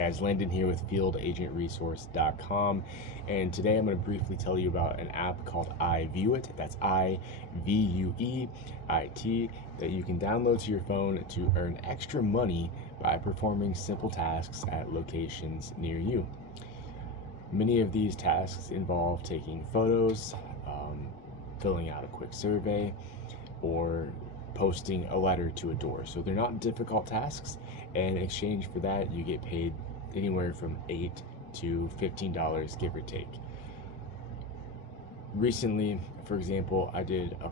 Guys, Landon here with fieldagentresource.com, and today I'm going to briefly tell you about an app called iVueIt. That's iVueIt, that you can download to your phone to earn extra money by performing simple tasks at locations near you. Many of these tasks involve taking photos, filling out a quick survey, or posting a letter to a door. So they're not difficult tasks, and in exchange for that, you get paid anywhere from $8 to $15, give or take. Recently, for example, I did a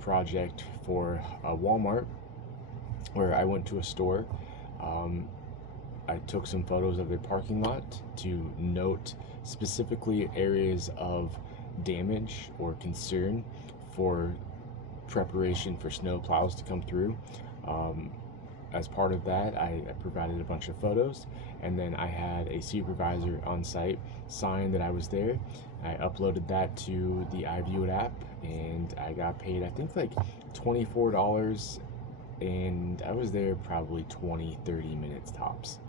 project for a Walmart where I went to a store. I took some photos of their parking lot to note specifically areas of damage or concern for preparation for snow plows to come through. As part of that, I provided a bunch of photos, and then I had a supervisor on site sign that I was there. I uploaded that to the iVueIt app, and I got paid, I think, like $24, and I was there probably 20-30 minutes tops.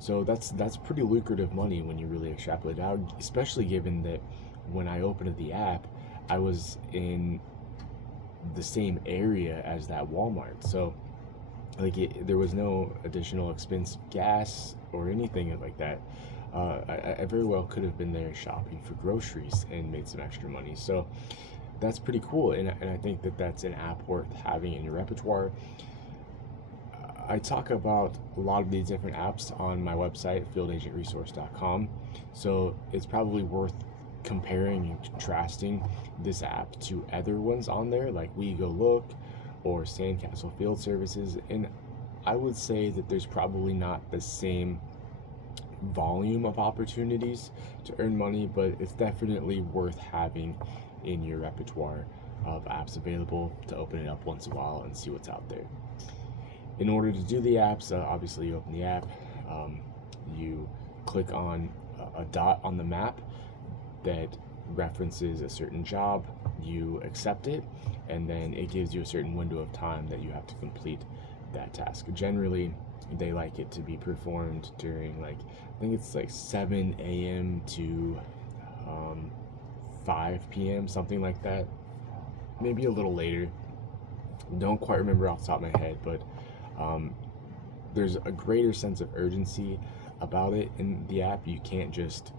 So that's pretty lucrative money when you really extrapolate it out, especially given that when I opened the app, I was in the same area as that Walmart. So there was no additional expense, gas or anything like that. I very well could have been there shopping for groceries and made some extra money. So that's pretty cool, and I think that that's an app worth having in your repertoire. I talk about a lot of these different apps on my website, fieldagentresource.com. So it's probably worth comparing and contrasting this app to other ones on there, like We Go Look or Sandcastle Field Services. And I would say that there's probably not the same volume of opportunities to earn money, but it's definitely worth having in your repertoire of apps available to open it up once in a while and see what's out there. In order to do the apps, obviously you open the app, you click on a dot on the map that references a certain job, you accept it, and then it gives you a certain window of time that you have to complete that task. Generally, they like it to be performed during, like, I think it's like 7 a.m. to 5 p.m., something like that. Maybe a little later. Don't quite remember off the top of my head, but there's a greater sense of urgency about it in the app. You can't just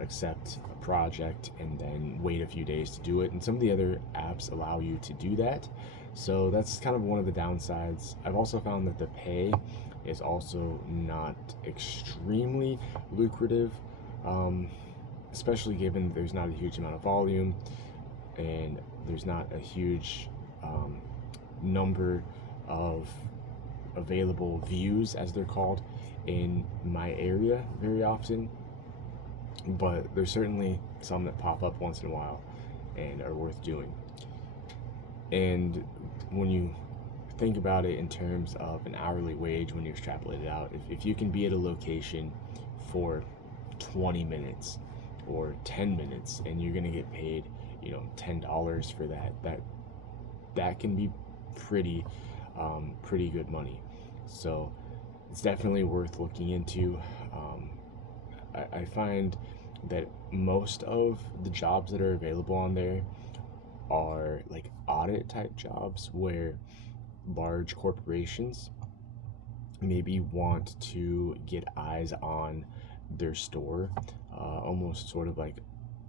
accept a project and then wait a few days to do it, and some of the other apps allow you to do that. So that's kind of one of the downsides. I've also found that the pay is also not extremely lucrative, especially given there's not a huge amount of volume and there's not a huge number of available views, as they're called, in my area very often. But there's certainly some that pop up once in a while and are worth doing. And when you think about it in terms of an hourly wage, when you extrapolate it out, if you can be at a location for 20 minutes or 10 minutes and you're going to get paid, $10 for that can be pretty good money. So it's definitely worth looking into. I find that most of the jobs that are available on there are like audit type jobs where large corporations maybe want to get eyes on their store, almost sort of like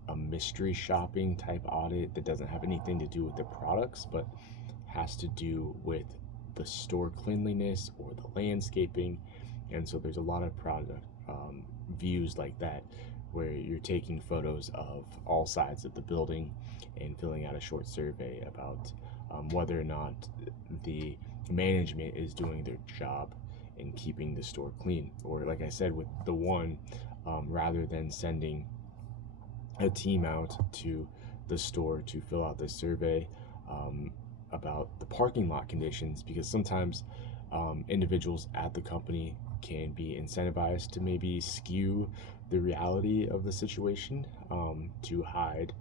a mystery shopping type audit that doesn't have anything to do with the products, but has to do with the store cleanliness or the landscaping. And so there's a lot of product views like that where you're taking photos of all sides of the building and filling out a short survey about whether or not the management is doing their job in keeping the store clean. Or, like I said, with the one, rather than sending a team out to the store to fill out this survey about the parking lot conditions, because sometimes individuals at the company can be incentivized to maybe skew the reality of the situation to hide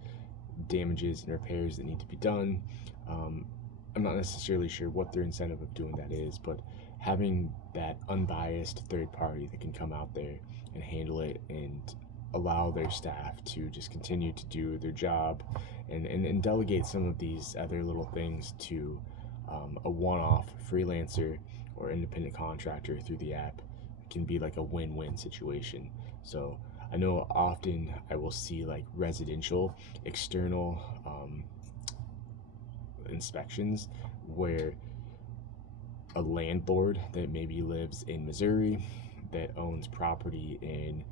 damages and repairs that need to be done. I'm not necessarily sure what their incentive of doing that is, but having that unbiased third party that can come out there and handle it and allow their staff to just continue to do their job, and delegate some of these other little things to a one-off freelancer or independent contractor through the app can be like a win-win situation. So I know often I will see like residential external inspections where a landlord that maybe lives in Missouri that owns property in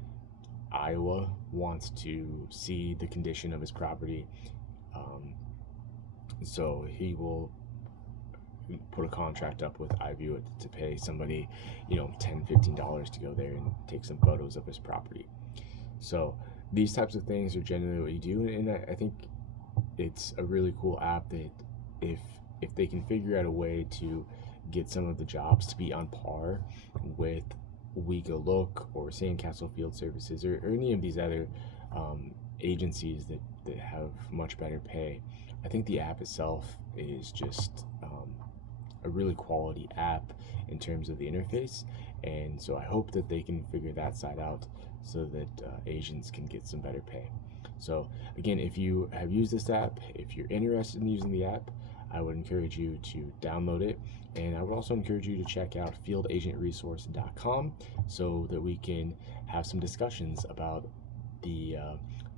Iowa wants to see the condition of his property. So he will put a contract up with iVueIt to pay somebody, $10, $15 to go there and take some photos of his property. So these types of things are generally what you do, and I think it's a really cool app that if they can figure out a way to get some of the jobs to be on par with We Go Look or Sandcastle Field Services or any of these other agencies that have much better pay, I think the app itself is just a really quality app in terms of the interface, and so I hope that they can figure that side out so that agents can get some better pay. So again, if you have used this app, if you're interested in using the app, I would encourage you to download it, and I would also encourage you to check out fieldagentresource.com so that we can have some discussions about the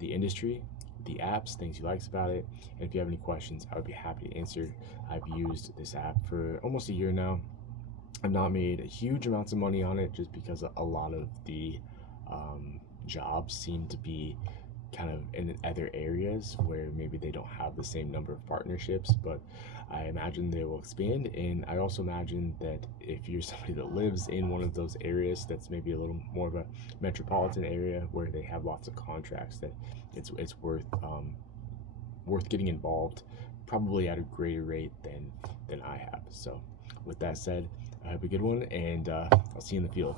industry, the apps, things you liked about it, and if you have any questions, I would be happy to answer. I've used this app for almost a year now. I've not made huge amounts of money on it just because a lot of the jobs seem to be kind of in other areas where maybe they don't have the same number of partnerships, but I imagine they will expand. And I also imagine that if you're somebody that lives in one of those areas that's maybe a little more of a metropolitan area where they have lots of contracts, that it's worth getting involved, probably at a greater rate than I have. So with that said, I have a good one, and I'll see you in the field.